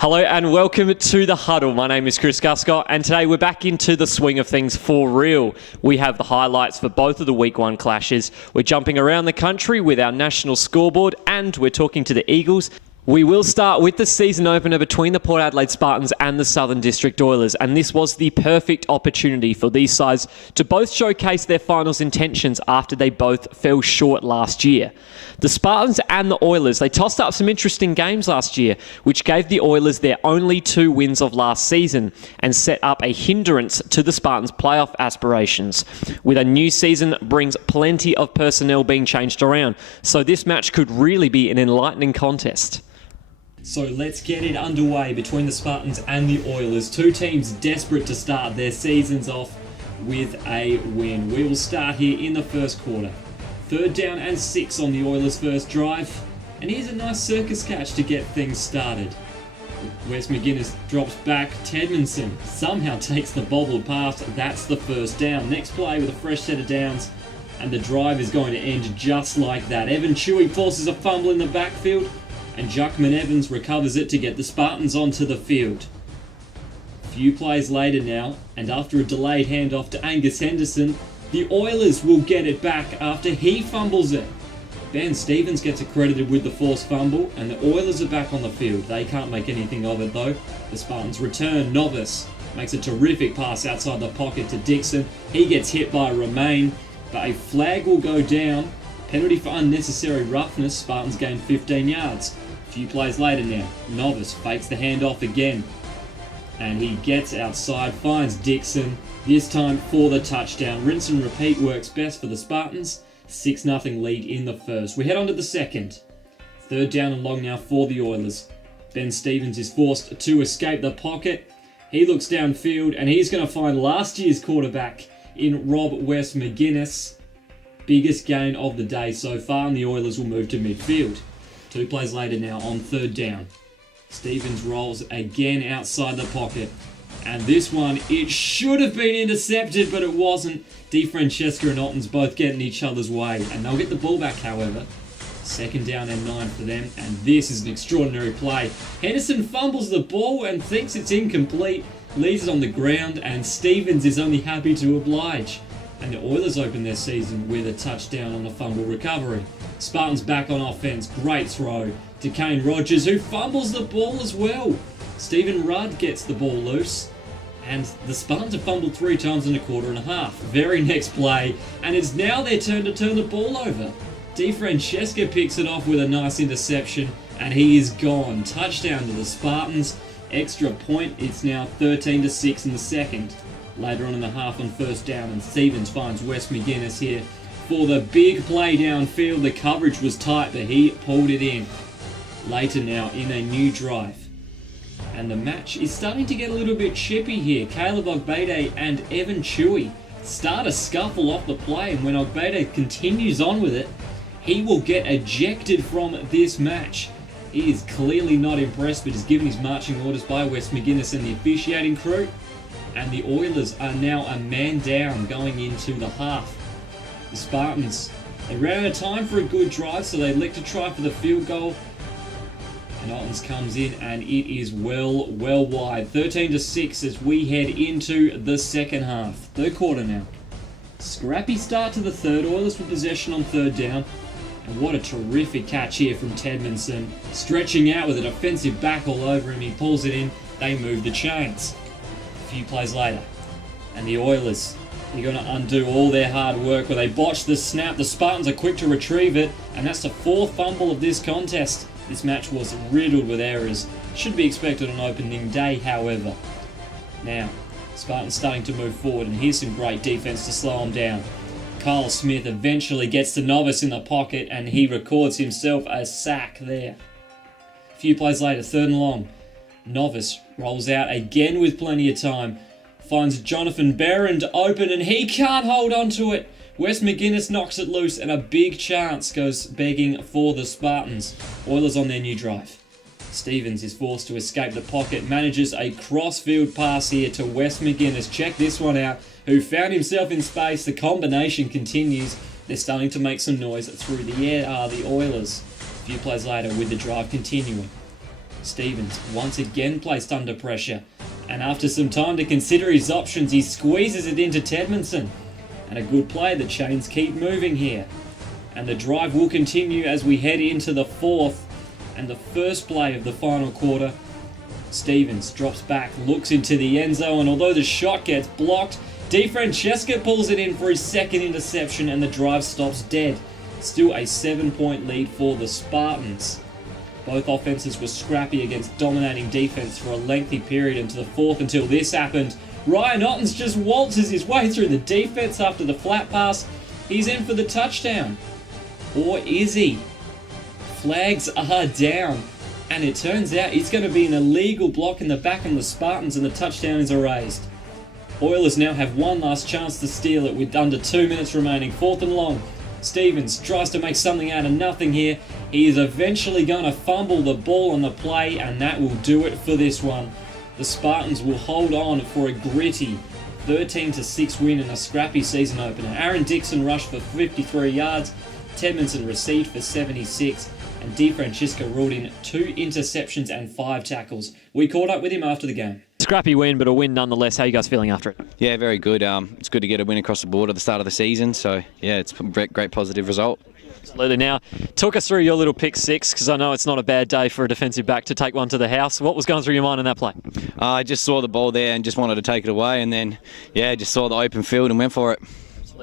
Hello and welcome to the Huddle. My name is Chris Guscott and today we're back into the swing of things for real. We have the highlights for both of the Week 1 clashes. We're jumping around the country with our national scoreboard and we're talking to the Eagles. We will start with the season opener between the Port Adelaide Spartans and the Southern District Oilers, and this was the perfect opportunity for these sides to both showcase their finals intentions after they both fell short last year. The Spartans and the Oilers, they tossed up some interesting games last year, which gave the Oilers their only 2 wins of last season and set up a hindrance to the Spartans' playoff aspirations. With a new season brings plenty of personnel being changed around, so this match could really be an enlightening contest. So let's get it underway between the Spartans and the Oilers. Two teams desperate to start their seasons off with a win. We will start here in the first quarter. 3rd down and 6 on the Oilers' first drive. And here's a nice circus catch to get things started. Wes McGuinness drops back. Tedmanson somehow takes the bobbled pass. That's the first down. Next play with a fresh set of downs. And the drive is going to end just like that. Evan Chewy forces a fumble in the backfield. And Juckman Evans recovers it to get the Spartans onto the field. A few plays later now, and after a delayed handoff to Angus Henderson, the Oilers will get it back after he fumbles it. Ben Stevens gets accredited with the forced fumble, and the Oilers are back on the field. They can't make anything of it though. The Spartans return. Novice makes a terrific pass outside the pocket to Dixon. He gets hit by Romain, but a flag will go down. Penalty for unnecessary roughness. Spartans gain 15 yards. A few plays later now, Novice fakes the handoff again. And he gets outside, finds Dixon, this time for the touchdown. Rinse and repeat works best for the Spartans. 6-0 lead in the first. We head on to the second. 3rd down and long now for the Oilers. Ben Stevens is forced to escape the pocket. He looks downfield and he's going to find last year's quarterback in Rob Wes McGuinness. Biggest gain of the day so far, and the Oilers will move to midfield. 2 plays later now on 3rd down. Stevens rolls again outside the pocket. And this one, it should have been intercepted, but it wasn't. DeFrancesca and Otten's both getting each other's way. And they'll get the ball back, however. 2nd down and 9 for them. And this is an extraordinary play. Henderson fumbles the ball and thinks it's incomplete. Leaves it on the ground, and Stevens is only happy to oblige. And the Oilers open their season with a touchdown on the fumble recovery. Spartans back on offense. Great throw to Kane Rogers, who fumbles the ball as well. Stephen Rudd gets the ball loose. And the Spartans have fumbled 3 times in a quarter and a half. Very next play. And it's now their turn to turn the ball over. DeFrancesca picks it off with a nice interception. And he is gone. Touchdown to the Spartans. Extra point. It's now 13-6 in the second. Later on in the half on 1st down, and Stevens finds Wes McGuinness here for the big play downfield. The coverage was tight, but he pulled it in. Later now in a new drive. And the match is starting to get a little bit chippy here. Caleb Ogbede and Evan Chewy start a scuffle off the play, and when Ogbede continues on with it, he will get ejected from this match. He is clearly not impressed, but is given his marching orders by Wes McGuinness and the officiating crew. And the Oilers are now a man down going into the half. The Spartans, they ran out of time for a good drive, so they elect to try for the field goal. And Ottens comes in, and it is well wide. 13-6 as we head into the second half. 3rd quarter now. Scrappy start to the third. Oilers with possession on 3rd down. And what a terrific catch here from Tedmanson. Stretching out with a defensive back all over him. He pulls it in. They move the chains. A few plays later, and the Oilers are going to undo all their hard work where they botch the snap. The Spartans are quick to retrieve it, and that's the 4th fumble of this contest. This match was riddled with errors. Should be expected on opening day, however. Now, Spartans starting to move forward, and here's some great defense to slow them down. Kyle Smith eventually gets to Novice in the pocket, and he records himself a sack there. A few plays later, 3rd and long. Novice rolls out again with plenty of time. Finds Jonathan Berrend open and he can't hold on to it. Wes McGuinness knocks it loose and a big chance goes begging for the Spartans. Oilers on their new drive. Stevens is forced to escape the pocket. Manages a cross-field pass here to Wes McGuinness. Check this one out. Who found himself in space. The combination continues. They're starting to make some noise through the air are the Oilers. A few plays later with the drive continuing. Stevens once again placed under pressure, and after some time to consider his options, he squeezes it into Tedmondson. And a good play, the chains keep moving here. And the drive will continue as we head into the fourth and the first play of the final quarter. Stevens drops back, looks into the end zone, and although the shot gets blocked, DeFrancesca pulls it in for his second interception and the drive stops dead. Still a 7-point lead for the Spartans. Both offenses were scrappy against dominating defense for a lengthy period into the fourth until this happened. Ryan Ottens just waltzes his way through the defense after the flat pass. He's in for the touchdown. Or is he? Flags are down. And it turns out it's going to be an illegal block in the back on the Spartans and the touchdown is erased. Oilers now have one last chance to steal it with under 2 minutes remaining. 4th and long. Stevens tries to make something out of nothing here. He is eventually going to fumble the ball on the play, and that will do it for this one. The Spartans will hold on for a gritty 13-6 win in a scrappy season opener. Aaron Dixon rushed for 53 yards, Tedmondson received for 76, and DeFrancesca ruled in 2 interceptions and 5 tackles. We caught up with him after the game. Scrappy win, but a win nonetheless. How are you guys feeling after it? Yeah, very good. It's good to get a win across the board at the start of the season. So, yeah, it's a great positive result. Absolutely. Now, talk us through your little pick six, because I know it's not a bad day for a defensive back to take one to the house. What was going through your mind in that play? I just saw the ball there and just wanted to take it away, and then, yeah, just saw the open field and went for it.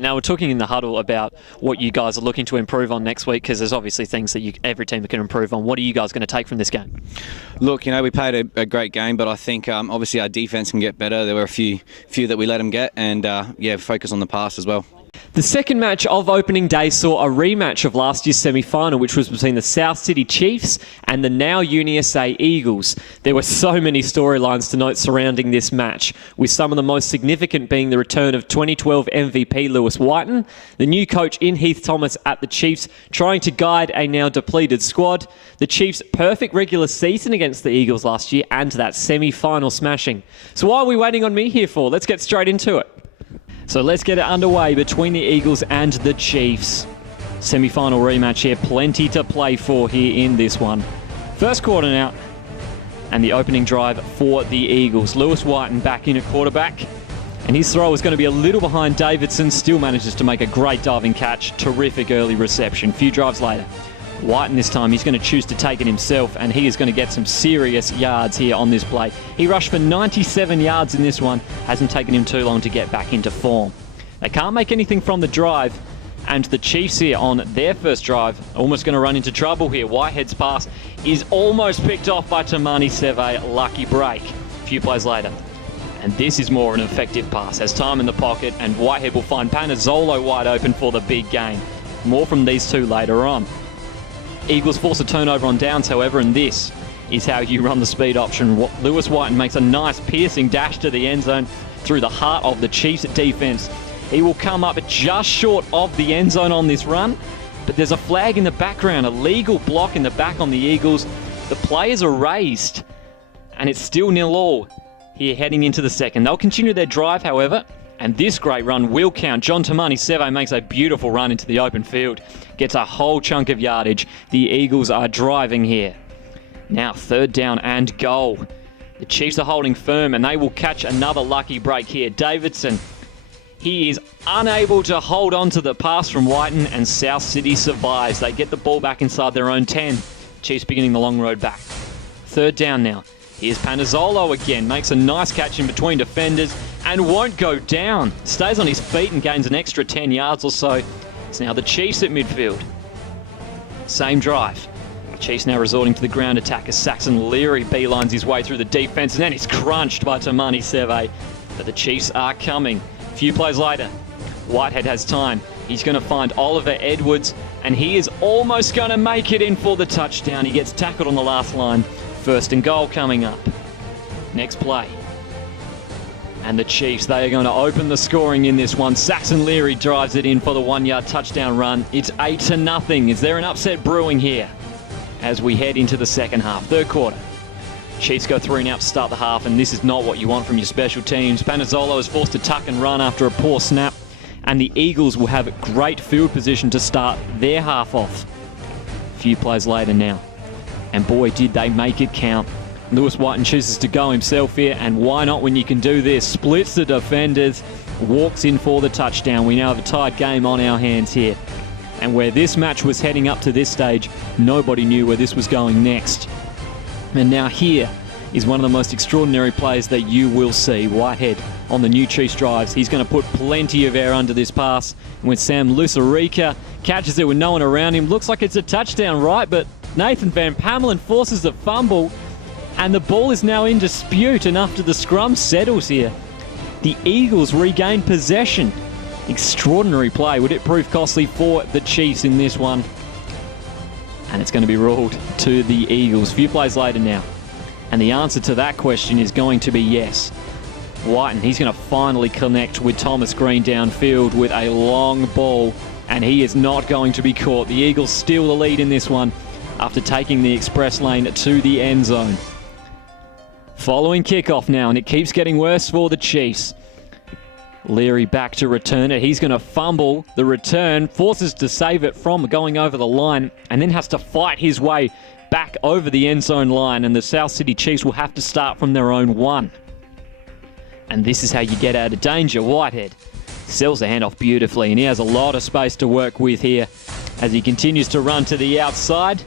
Now, we're talking in the huddle about what you guys are looking to improve on next week, because there's obviously things that every team can improve on. What are you guys going to take from this game? Look, we played a great game, but I think obviously our defense can get better. There were a few that we let them get, and focus on the pass as well. The second match of opening day saw a rematch of last year's semi-final, which was between the South Sydney Chiefs and the now UniSA Eagles. There were so many storylines to note surrounding this match, with some of the most significant being the return of 2012 MVP Lewis Whiten, the new coach in Heath Thomas at the Chiefs, trying to guide a now depleted squad, the Chiefs' perfect regular season against the Eagles last year, and that semi-final smashing. So what are we waiting on me here for? Let's get straight into it. So let's get it underway between the Eagles and the Chiefs. Semi-final rematch here, plenty to play for here in this one. First quarter now, and the opening drive for the Eagles. Lewis Whiten back in at quarterback, and his throw is going to be a little behind Davidson, still manages to make a great diving catch, terrific early reception. Few drives later, Whiten this time, he's going to choose to take it himself, and he is going to get some serious yards here on this play. He rushed for 97 yards in this one. Hasn't taken him too long to get back into form. They can't make anything from the drive, and the Chiefs here on their first drive almost going to run into trouble here. Whitehead's pass is almost picked off by Tamani Seve. Lucky break. A few plays later, and this is more an effective pass. Has time in the pocket, and Whitehead will find Panazzolo wide open for the big gain. More from these two later on. Eagles force a turnover on downs, however, and this is how you run the speed option. Lewis Whiten makes a nice piercing dash to the end zone through the heart of the Chiefs defense. He will come up just short of the end zone on this run, but there's a flag in the background, a legal block in the back on the Eagles. The players are raised, and it's still 0-0 here heading into the second. They'll continue their drive, however, and this great run will count. John Tamani Seve makes a beautiful run into the open field. Gets a whole chunk of yardage. The Eagles are driving here. Now 3rd down and goal. The Chiefs are holding firm, and they will catch another lucky break here. Davidson, he is unable to hold on to the pass from Whiten, and South City survives. They get the ball back inside their own 10. Chiefs beginning the long road back. 3rd down now. Here's Panazzolo again. Makes a nice catch in between defenders and won't go down. Stays on his feet and gains an extra 10 yards or so. It's now the Chiefs at midfield. Same drive. Chiefs now resorting to the ground attack as Saxon Leary beelines his way through the defense, and then he's crunched by Tamani Seve. But the Chiefs are coming. A few plays later, Whitehead has time. He's going to find Oliver Edwards, and he is almost going to make it in for the touchdown. He gets tackled on the last line. 1st and goal coming up. Next play. And the Chiefs, they are going to open the scoring in this one. Saxon Leary drives it in for the 1-yard touchdown run. It's 8-0. Is there an upset brewing here as we head into the second half? 3rd quarter. Chiefs go 3 and out to start the half, and this is not what you want from your special teams. Panazzolo is forced to tuck and run after a poor snap, and the Eagles will have great field position to start their half off. A few plays later now. And boy, did they make it count. Lewis Whiten chooses to go himself here, and why not when you can do this? Splits the defenders, walks in for the touchdown. We now have a tied game on our hands here. And where this match was heading up to this stage, nobody knew where this was going next. And now here is one of the most extraordinary plays that you will see. Whitehead on the new Chiefs drives. He's going to put plenty of air under this pass. And when Sam Lusarika catches it with no one around him, looks like it's a touchdown, right? But Nathan Van Pamelen forces a fumble, and the ball is now in dispute. And after the scrum settles here, the Eagles regain possession. Extraordinary play. Would it prove costly for the Chiefs in this one? And it's going to be ruled to the Eagles. Few plays later now. And the answer to that question is going to be yes. Whiten, he's going to finally connect with Thomas Green downfield with a long ball, and he is not going to be caught. The Eagles steal the lead in this one after taking the express lane to the end zone. Following kickoff now, and it keeps getting worse for the Chiefs. Leary back to return it. He's going to fumble the return, forces to save it from going over the line, and then has to fight his way back over the end zone line, and the South Sydney Chiefs will have to start from their own 1. And this is how you get out of danger. Whitehead sells the handoff beautifully, and he has a lot of space to work with here as he continues to run to the outside.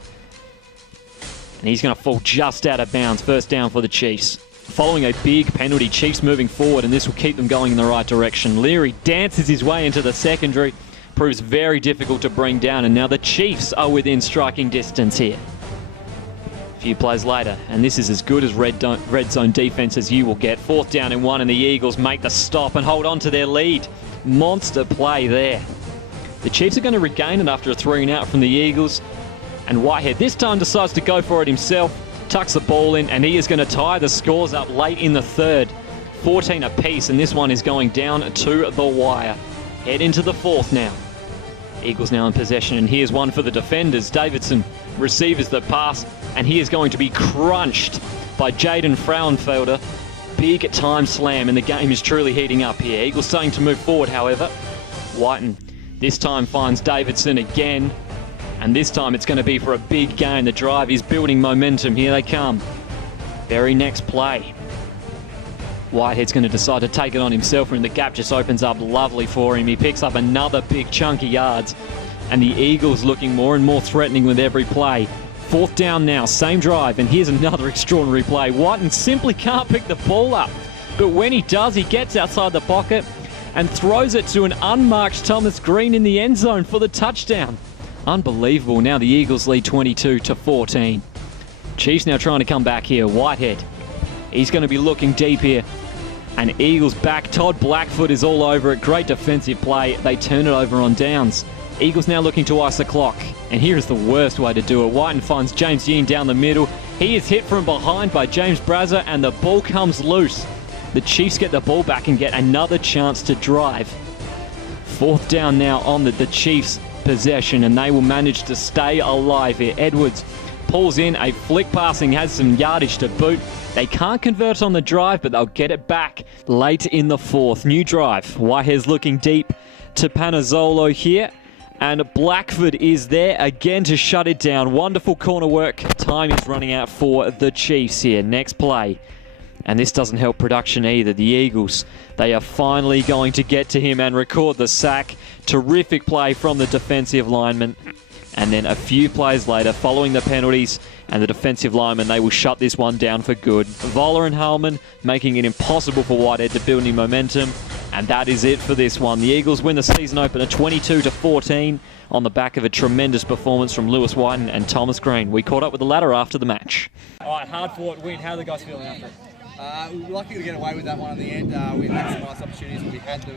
And he's going to fall just out of bounds. First down for the Chiefs. Following a big penalty, Chiefs moving forward, and this will keep them going in the right direction. Leary dances his way into the secondary. Proves very difficult to bring down, and now the Chiefs are within striking distance here. A few plays later, and this is as good as red zone defense as you will get. 4th down and 1, and the Eagles make the stop and hold on to their lead. Monster play there. The Chiefs are going to regain it after a 3 and out from the Eagles. And Whitehead this time decides to go for it himself, tucks the ball in, and he is going to tie the scores up late in the 3rd. 14 apiece, and this one is going down to the wire. Head into the 4th now. Eagles now in possession, and here's one for the defenders. Davidson receives the pass, and he is going to be crunched by Jaden Frauenfelder. Big time slam, and the game is truly heating up here. Eagles starting to move forward, however. Whiten this time finds Davidson again. And this time it's going to be for a big gain. The drive is building momentum. Here they come. Very next play. Whitehead's going to decide to take it on himself, and the gap just opens up lovely for him. He picks up another big chunk of yards. And the Eagles looking more and more threatening with every play. 4th down now, same drive, and here's another extraordinary play. Whiten simply can't pick the ball up. But when he does, he gets outside the pocket and throws it to an unmarked Thomas Green in the end zone for the touchdown. Unbelievable. Now the Eagles lead 22-14. Chiefs now trying to come back here. Whitehead. He's going to be looking deep here. And Eagles back. Todd Blackfoot is all over it. Great defensive play. They turn it over on downs. Eagles now looking to ice the clock. And here is the worst way to do it. Whiten finds James Yin down the middle. He is hit from behind by James Brazza, and the ball comes loose. The Chiefs get the ball back and get another chance to drive. 4th down now on the Chiefs' possession, and they will manage to stay alive here. Edwards pulls in a flick passing, has some yardage to boot. They can't convert on the drive, but they'll get it back late in the 4th. New drive. Whitehead's looking deep to Panazzolo here, and Blackford is there again to shut it down. Wonderful corner work. Time is running out for the Chiefs here. Next play. And this doesn't help production either. The Eagles, they are finally going to get to him and record the sack. Terrific play from the defensive lineman. And then a few plays later, following the penalties and the defensive lineman, they will shut this one down for good. Voller and Hallman making it impossible for Whitehead to build any momentum. And that is it for this one. The Eagles win the season opener 22-14 on the back of a tremendous performance from Lewis Whiten and Thomas Green. We caught up with the latter after the match. All right, hard-fought win. How are the guys feeling after it? We were lucky to get away with that one in the end. We had some nice opportunities when we had them,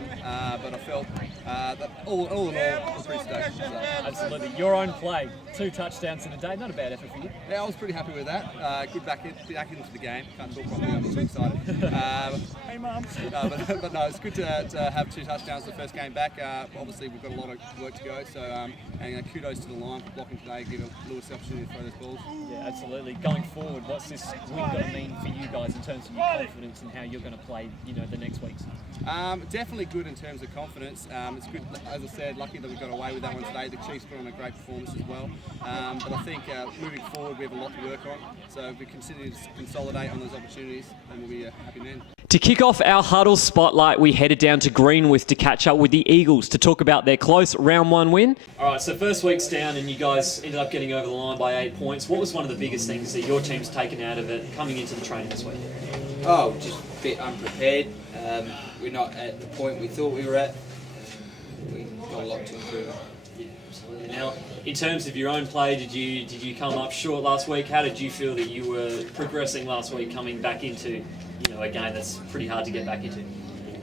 but I felt that all in all, we're pretty stoked. So. Absolutely. Your own play, 2 touchdowns in a day. Not a bad effort for you. Yeah, I was pretty happy with that. Good back into the game. Can't talk properly, I'm too excited. Hey, Mum. But no, it's good to have 2 touchdowns the first game back. Obviously, we've got a lot of work to go, so and kudos to the line for blocking today, giving Lewis the opportunity to throw those balls. Yeah, absolutely. Going forward, what's this win going to mean for you guys in terms terms of your confidence and how you're going to play, the next weeks? Definitely good in terms of confidence. It's good, as I said, lucky that we got away with that one today. The Chiefs put on a great performance as well. But I think moving forward, we have a lot to work on. So if we continue to consolidate on those opportunities, then we'll be a happy man. To kick off our Huddle spotlight, we headed down to Greenwith to catch up with the Eagles to talk about their close round 1 win. All right, so first week's down and you guys ended up getting over the line by 8 points. What was one of the biggest things that your team's taken out of it coming into the training this week? Oh, just a bit unprepared. We're not at the point we thought we were at. We've got a lot to improve. Yeah, absolutely. Now, in terms of your own play, did you come up short last week? How did you feel that you were progressing last week, coming back into a game that's pretty hard to get back into?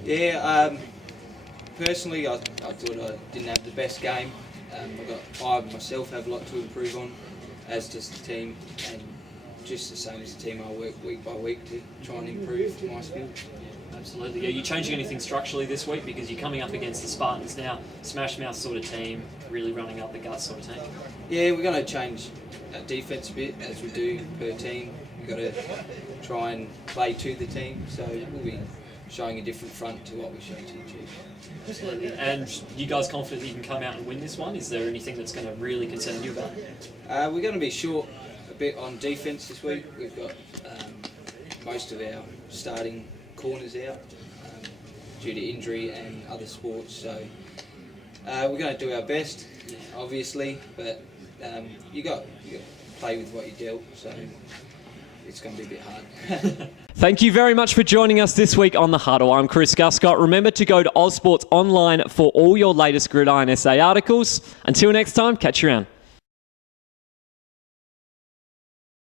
Yeah, personally, I thought I didn't have the best game. I myself have a lot to improve on, as does the team, and just the same as the team, I work week by week to try and improve my skills. Absolutely. Are you changing anything structurally this week, because you're coming up against the Spartans now, smash mouth sort of team, really running up the guts sort of team? Yeah, we're going to change our defence a bit, as we do per team. We've got to try and play to the team, so we'll be showing a different front to what we showed to the Chiefs. Absolutely. And you guys confident that you can come out and win this one? Is there anything that's going to really concern you about it? We're going to be short a bit on defence this week. We've got most of our starting corners out due to injury and other sports, so we're going to do our best, obviously, but you got to play with what you dealt, so it's going to be a bit hard. Thank you very much for joining us this week on The Huddle. I'm Chris Guscott. Remember to go to Ozsports Online for all your latest Gridiron SA articles. Until next time, catch you around.